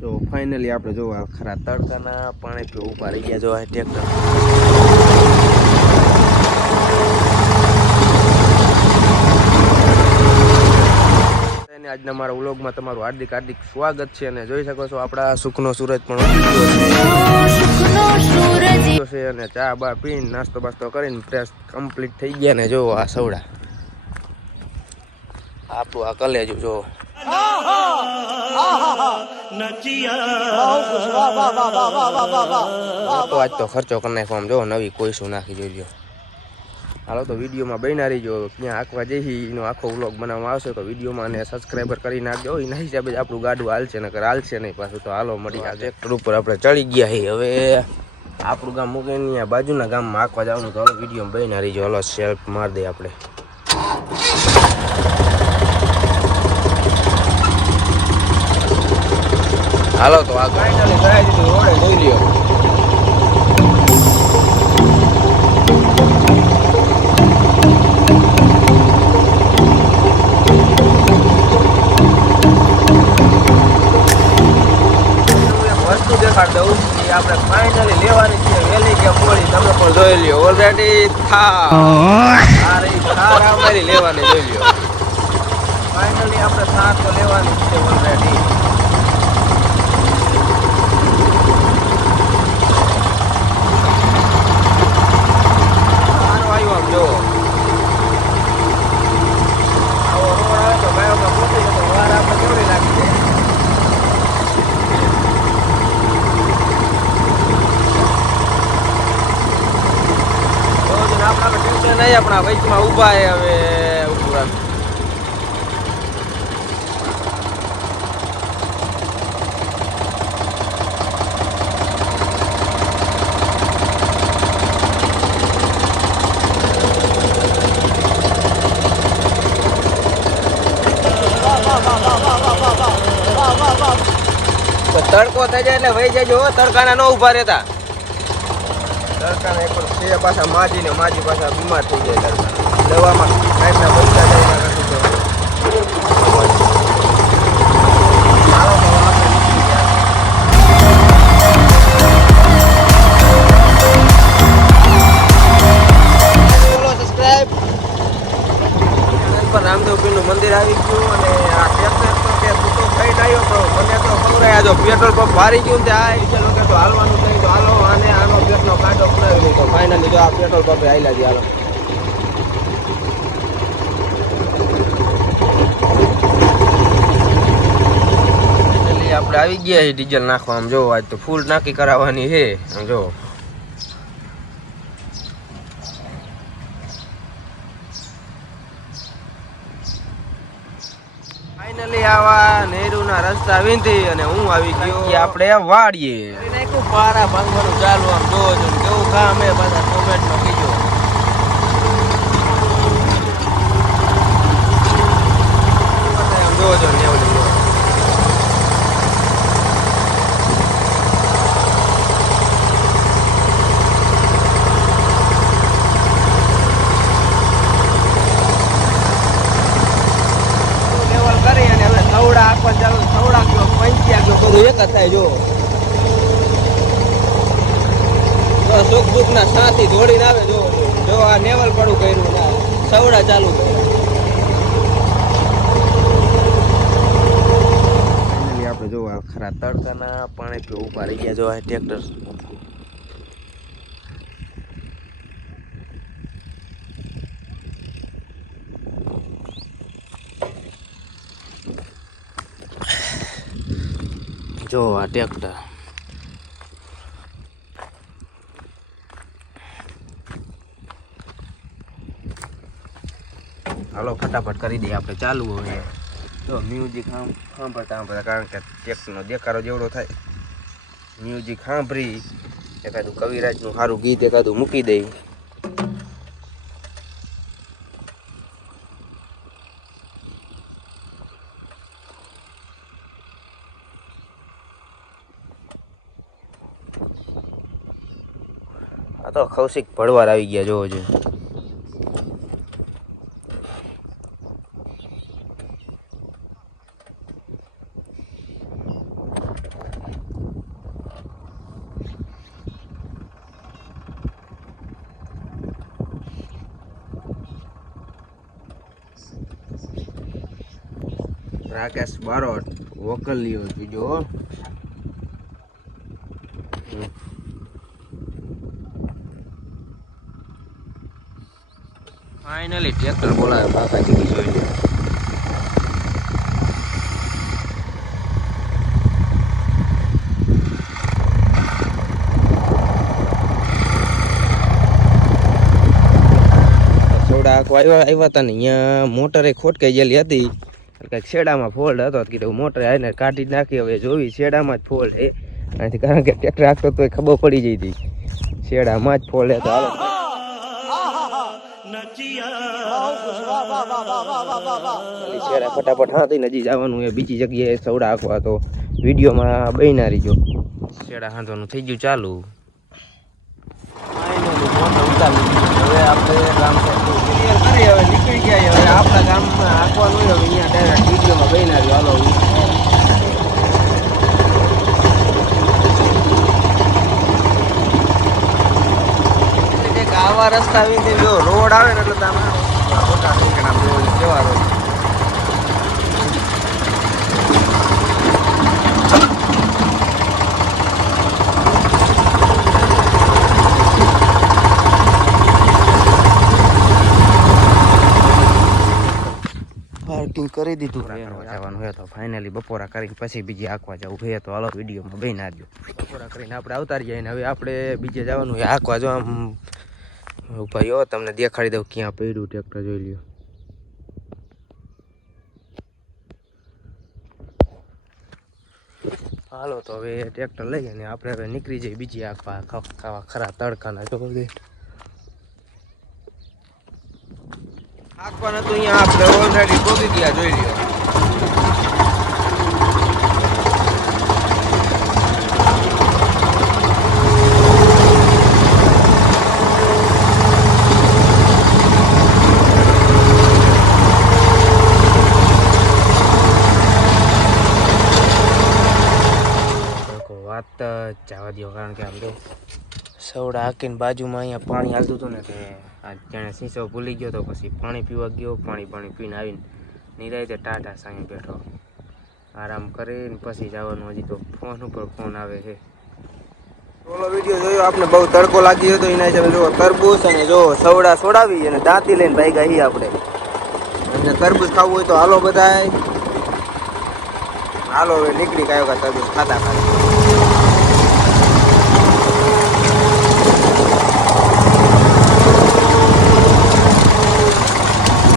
તો ફાઇનલી આપણે જો ખરા તડકાના પાણી પી ઊભા રહી ગયા જો આ ટ્રેક્ટર. આજના મારા વ્લોગમાં તમારું હાર્દિક હાર્દિક સ્વાગત છે અને જોઈ શકો છો આપણા સુખનો સૂરજ પણ છે અને ચા બા પીને નાસ્તો બાસ્તો કરીને ફ્રેશ કમ્પ્લીટ થઈ ગયા ને જો આ સવડા આપણું આ કલેજુ જો આજ તો ખર્ચો કરી નાખો આમ જો નવી કોઈ શું નાખી જોઈજો. હાલો તો વિડીયોમાં બન્યા રહીજો. ક્યાં આંકવા જઈ એનો આખો વ્લોગ બનાવવામાં આવશે તો વિડીયોમાં અને સબસ્ક્રાઈબર કરી નાખજો. એના હિસાબે જ આપણું ગાડું હાલશે ને હાલશે નહીં પાછું તો હાલો મળી આ ટ્રેક્ટર ઉપર આપણે ચડી ગયા છીએ. હવે આપણું ગામ મૂકીને બાજુના ગામમાં આંકવા જવાનું તો હાલો વિડીયોમાં બન્યા રહીજો. હાલો સેલ્ફ મારી દે આપણે. હાલો તો આ ફાઇનલી કરાવી દીધું રોડે જોઈ લ્યો. વસ્તુ દેખાડ દઉં એ આપણે ફાઇનલી લેવાની છે વેલી કે પોળી તમે પણ જોઈ લ્યો. ઓલરેડી થાર અમારી લેવાની જોઈ લ્યો. ફાઇનલી આપણે થાર તો લેવાની છે ઓલરેડી. જો આવો રોડ આવે તો ગાયોમાં પહોંચી જતો વાર આપણે કેવડી લાગી જાય. આપણા ટેન્શન નહીં આપણા વચમાં ઊભા છે હવે પૂરા. તડકો થઈ જાય એટલે વહી જજો. તડકાના ન ઉભા રહેતા. તડકાના એક છે પાછા માજી ને માજી પાછા બીમાર થઈ જાય. તડકા દવામાં કાંઈકના પૈસા જાય સબસ્ક્રાઈબ. રામદેવપીરનું મંદિર આવી ગયું અને આ ટ્રેક્ટર ફાઈટ આવ્યો તો મને તો ખબર જો પેટ્રોલ પંપ ભારી ગયું ત્યાં આ લોકો તો હાલવાનું થઈ તો હાલો અને આનો પેટનો કાંટો બનાવી લીધો. ફાઇનલી જો આ પેટ્રોલ પંપે હાલ્યા જ હાલો. આપણે આવી ગયા છીએ ડીઝલ નાખવા. આમ જો આજ તો ફૂલ નાખી કરાવવાની છે. આમ જો ફાઇનલી આવા નેરુના રસ્તા વીંધી અને હું આવી ગયો આપણે વાડીએ. નાખ્યું પારા ભાંગવાનું ચાલુ. આમ જોવો છો કેવું કામ એ બધા કોમેન્ટમાં કીજો. આમ જોવો છો ને એવું એક જ થાય. જો સુખ દુઃખ ના સાથી દોડીને આવે. જો આ નેવલ પડું કર્યું ને સવડા ચાલુ કર્યું. આપણે જો ખરા તડકાના પાણી પી ઊભા રહી ગયા. જો આ ટ્રેક્ટર જો આ ટ્રેક્ટર હાલો ફટાફટ કરી દઈએ આપણે ચાલુ. હવે જો મ્યુઝિક સાંભળતા કારણ કે ટ્રેક્ટરનો દેખાડો જેવડો થાય. મ્યુઝિક સાંભળી એકાદું કવિરાજનું સારું ગીત એકાદું મૂકી દઈ. આ તો કૌશિક ભડવાર આવી ગયા જોવો જોઈએ. રાકેશ બારોટ વોકલ લીયો બીજો ફાઇનલી ટ્રેક્ટર બોલાવે કાકા જીવી જોઈ લે આવ્યા હતા ને અહીંયા મોટરે ખોટકાઈ ગયેલી હતી કંઈક શેડામાં ફોલ્ડ હતો કીધું મોટરે આવીને કાઢી નાખી હવે જોવી શેડામાં જ ફોલ્ડ હે અહીંથી કારણ કે ટ્રેક્ટર રાખતો તો ખબર પડી જઈ હતી શેડામાં જ ફોલ્ડ હતો હાલો શેડા ફટાફટ હાથી નજી જવાનું એ બીજી જગ્યાએ સવડા આખવા તો વિડીયોમાં બહેના રહીજો શેડા હાંધવાનું થઈ ગયું ચાલુ હવે આપણે ગામ ક્લિયર કરી હવે નીકળી ગયા હવે આપણા ગામમાં આંકવાનું હોય હવે અહીંયા ડાયરેક્ટ વિડીયોમાં બહેના રહ્યો હાલો આવા રસ્તા આવીને જો રોડ આવે ને એટલે તમે મોટા ઠેકાણા કેવા રોડ પાર્કિંગ કરી દીધું જવાનું હે તો ફાઇનલી બપોરા કરીને પછી બીજી આંકવા જવું હે તો હાલો વિડીયોમાં બહેના આવજો બપોરા કરીને આપણે આવતા રહીએ ને હવે આપણે બીજે જવાનું હે આંકવા જો આમ ભાઈ હો તમને દેખાડી દઉં ક્યાં પડ્યું ટ્રેક્ટર જોઈ લ્યો હાલો તો હવે ટ્રેક્ટર લઈએ ને આપણે હવે નીકળી જઈએ બીજી આંકવા ખાવા ખરા તડકાના તો બધે આંકવાના તો અહીંયા આપણે ઓલરેડી પહોંચી ગયા જોઈ લ્યો વાત જવા દો કારણ કે આમ તો સવડા હાકીને બાજુમાં અહીંયા પાણી હાલતું હતું ને કે આ જાણે સીસો ભૂલી ગયો તો પછી પાણી પીવા ગયો પાણી પીને આવીને નિરાયતે ટાટા સાંઈ બેઠો આરામ કરીને પછી જવાનું હજી તો ફોન ઉપર ફોન આવે છે ઓલો વિડીયો જોયો આપણે બહુ તડકો લાગી હતો એના હિસાબે જો તરબૂચ અને જો સવડા સોડાવી અને દાંતી લઈને ભાગ્યા છીએ આપણે અને તરબૂચ ખાવું હોય તો હાલો બધાય હાલો હવે નીકળી ગયો તરબૂચ ખાતા ખાતા